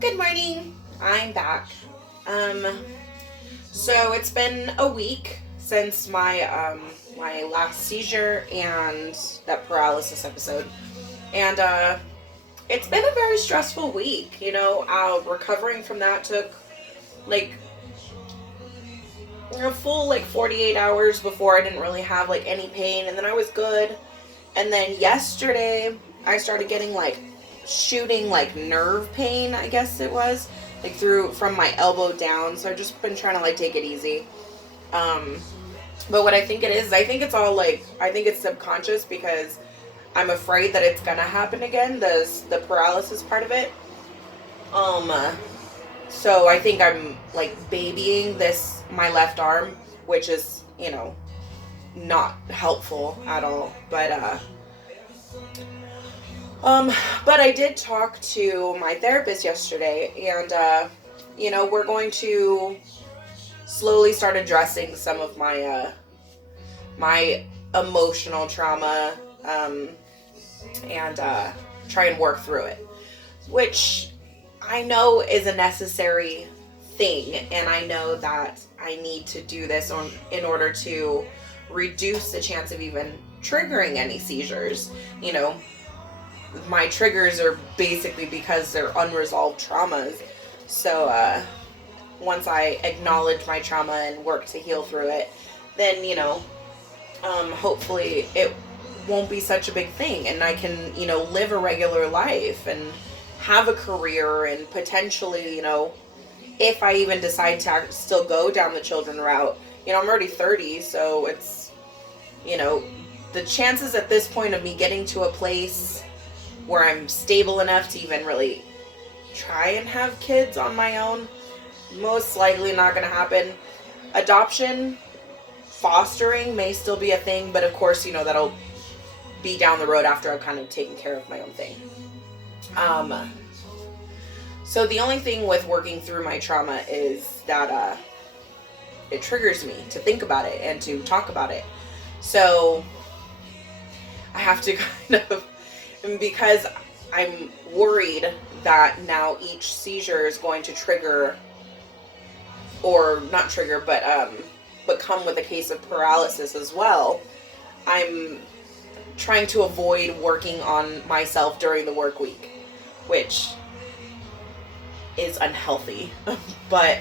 Good morning. I'm back. Um, so it's been a week since my last seizure and that paralysis episode, and it's been a very stressful week. Recovering from that took like a full 48 hours before I didn't really have any pain, and then I was good. And then yesterday I started getting shooting nerve pain, I guess it was, through from my elbow down. So I've just been trying to take it easy. Um but what I think it is, I think it's all I think it's subconscious because I'm afraid that it's gonna happen again, the paralysis part of it. Um so I think I'm babying this my left arm, which is, not helpful at all. But I did talk to my therapist yesterday, and we're going to slowly start addressing some of my emotional trauma, and try and work through it, which I know is a necessary thing, and I know that I need to do this in order to reduce the chance of even triggering any seizures. My triggers are basically because they're unresolved traumas. So once I acknowledge my trauma and work to heal through it, then hopefully it won't be such a big thing, and I can live a regular life and have a career, and potentially if I even decide to still go down the children route. I'm already 30, so it's the chances at this point of me getting to a place where I'm stable enough to even really try and have kids on my own, most likely not going to happen. Adoption, fostering may still be a thing, but of course, that'll be down the road after I've kind of taken care of my own thing. So the only thing with working through my trauma is that it triggers me to think about it and to talk about it. So I have to kind of, because I'm worried that now each seizure is going to trigger, or not trigger, but come with a case of paralysis as well. I'm trying to avoid working on myself during the work week, which is unhealthy. But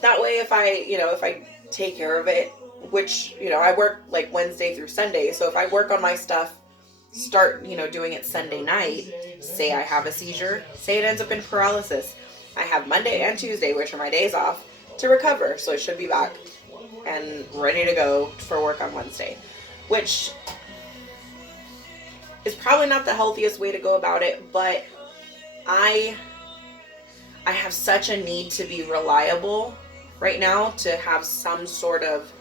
that way, if I take care of it, which I work Wednesday through Sunday, so if I work on my stuff, start doing it Sunday night, say I have a seizure, say it ends up in paralysis, I have Monday and Tuesday, which are my days off, to recover. So I should be back and ready to go for work on Wednesday, which is probably not the healthiest way to go about it. But I have such a need to be reliable right now, to have some sort of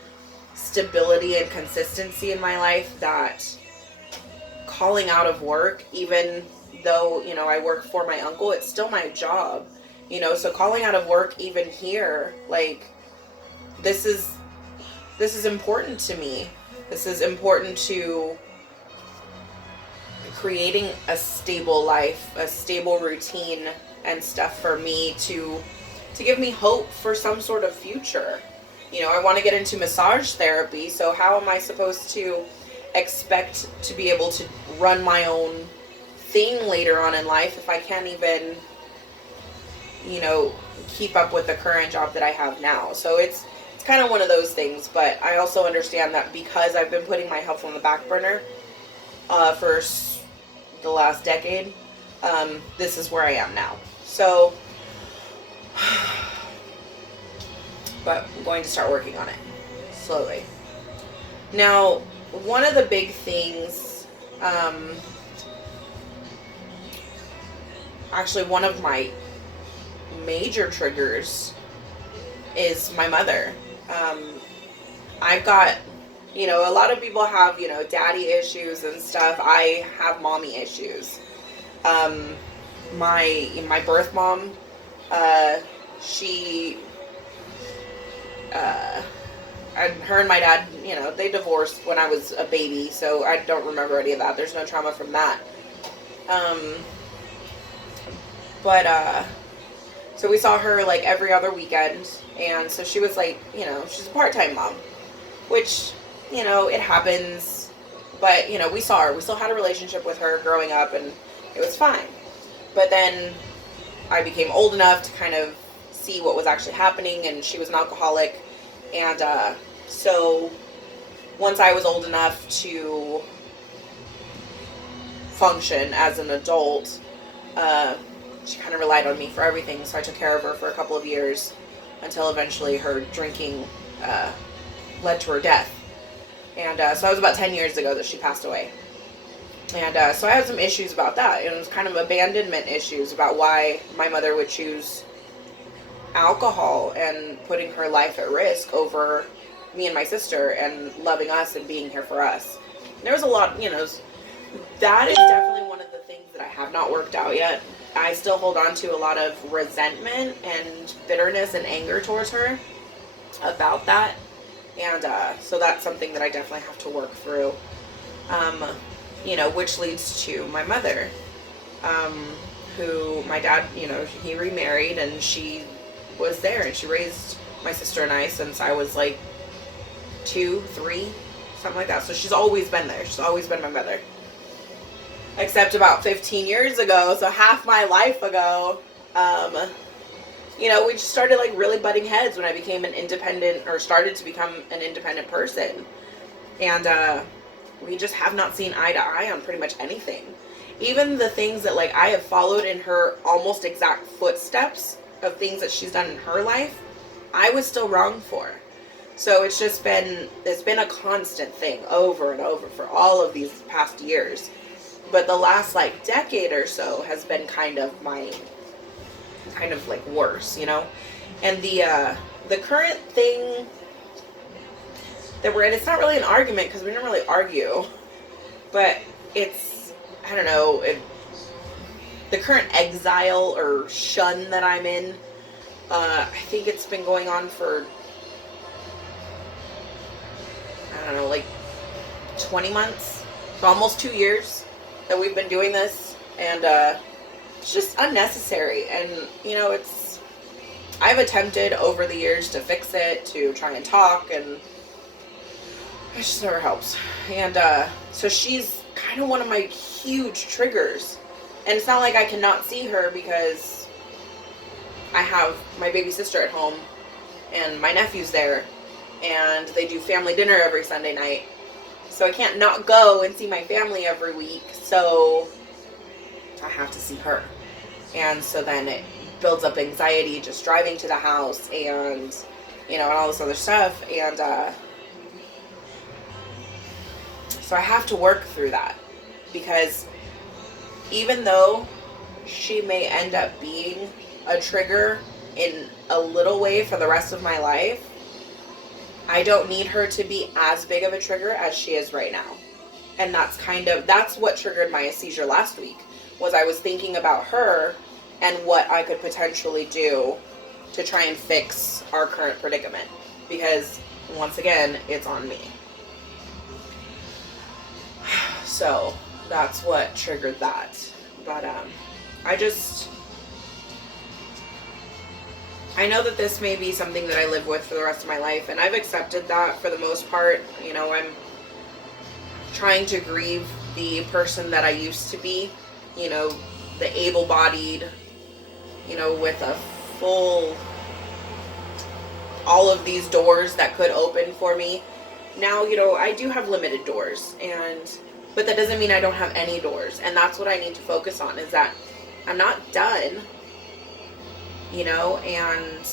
stability and consistency in my life, that calling out of work, even though I work for my uncle, it's still my job. So calling out of work, even here, this is important to me. This is important to creating a stable life, a stable routine and stuff for me, to give me hope for some sort of future. I want to get into massage therapy, so how am I supposed to expect to be able to run my own thing later on in life if I can't even keep up with the current job that I have now? So it's kind of one of those things. But I also understand that because I've been putting my health on the back burner for the last decade, this is where I am now. So but I'm going to start working on it slowly. Now, one of the big things, actually one of my major triggers, is my mother. I've got, a lot of people have, daddy issues and stuff. I have mommy issues. My birth mom, she, her and my dad, they divorced when I was a baby, so I don't remember any of that. There's no trauma from that. But So we saw her like every other weekend. And so she was like, you know, she's a part-time mom, which, you know, it happens. But, you know, we saw her. We still had a relationship with her growing up, and it was fine. But then I became old enough to kind of see what was actually happening, and she was an alcoholic. And so once I was old enough to function as an adult, she kind of relied on me for everything. So I took care of her for a couple of years until eventually her drinking led to her death. And so that was about 10 years ago that she passed away. And so I had some issues about that. It was kind of abandonment issues about why my mother would choose alcohol and putting her life at risk over me and my sister and loving us and being here for us. And there was a lot, you know, that is definitely one of the things that I have not worked out yet. I still hold on to a lot of resentment and bitterness and anger towards her about that. And so that's something that I definitely have to work through. You know, which leads to my mother, who my dad, you know, he remarried, and she was there, and she raised my sister and I since I was like 2, 3, something like that. So she's always been there. She's always been my mother. Except about 15 years ago, so half my life ago, you know, we just started like really butting heads when I became an independent, or started to become an independent person. And we just have not seen eye to eye on pretty much anything. Even the things that like I have followed in her almost exact footsteps of things that she's done in her life, I was still wrong for. So it's been a constant thing over and over for all of these past years. But the last like decade or so has been kind of like worse, you know? And the current thing that we're in, it's not really an argument because we don't really argue, but it's, I don't know, the current exile or shun that I'm in, I think it's been going on for, I don't know, like 20 months, so almost 2 years that we've been doing this, and it's just unnecessary. And you know, I've attempted over the years to fix it, to try and talk, and it just never helps. And so she's kind of one of my huge triggers. And it's not like I cannot see her because I have my baby sister at home and my nephew's there, and they do family dinner every Sunday night. So I can't not go and see my family every week. So I have to see her. And so then it builds up anxiety just driving to the house, and you know, and all this other stuff. And so I have to work through that, because even though she may end up being a trigger in a little way for the rest of my life, I don't need her to be as big of a trigger as she is right now. And that's what triggered my seizure last week, was I was thinking about her and what I could potentially do to try and fix our current predicament. Because once again, it's on me. So that's what triggered that. But I know that this may be something that I live with for the rest of my life, and I've accepted that for the most part. You know, I'm trying to grieve the person that I used to be, you know, the able-bodied, you know, with a full, all of these doors that could open for me. Now, you know, I do have limited doors, but that doesn't mean I don't have any doors. And that's what I need to focus on, is that I'm not done, you know, and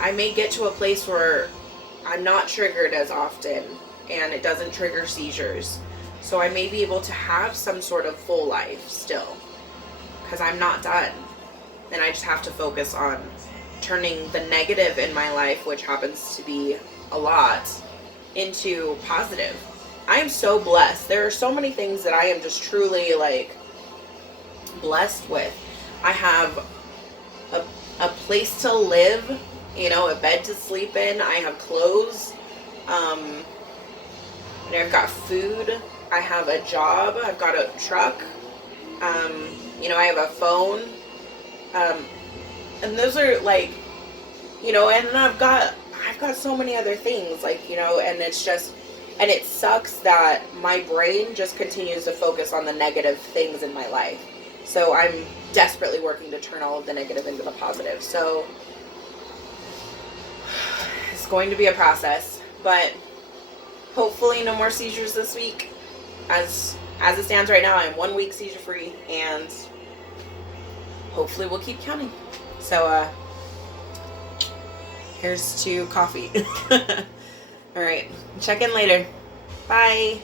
I may get to a place where I'm not triggered as often and it doesn't trigger seizures. So I may be able to have some sort of full life still, because I'm not done. And I just have to focus on turning the negative in my life, which happens to be a lot, into positive. I am so blessed. There are so many things that I am just truly like blessed with. I have a place to live, you know, a bed to sleep in. I have clothes. I've got food. I have a job. I've got a truck. I have a phone. And those are like, and I've got so many other things, like, and it's just, and it sucks that my brain just continues to focus on the negative things in my life. So I'm desperately working to turn all of the negative into the positive. So it's going to be a process, but hopefully no more seizures this week. As it stands right now, I'm 1 week seizure free, and hopefully we'll keep counting. So here's to coffee. All right, check in later. Bye.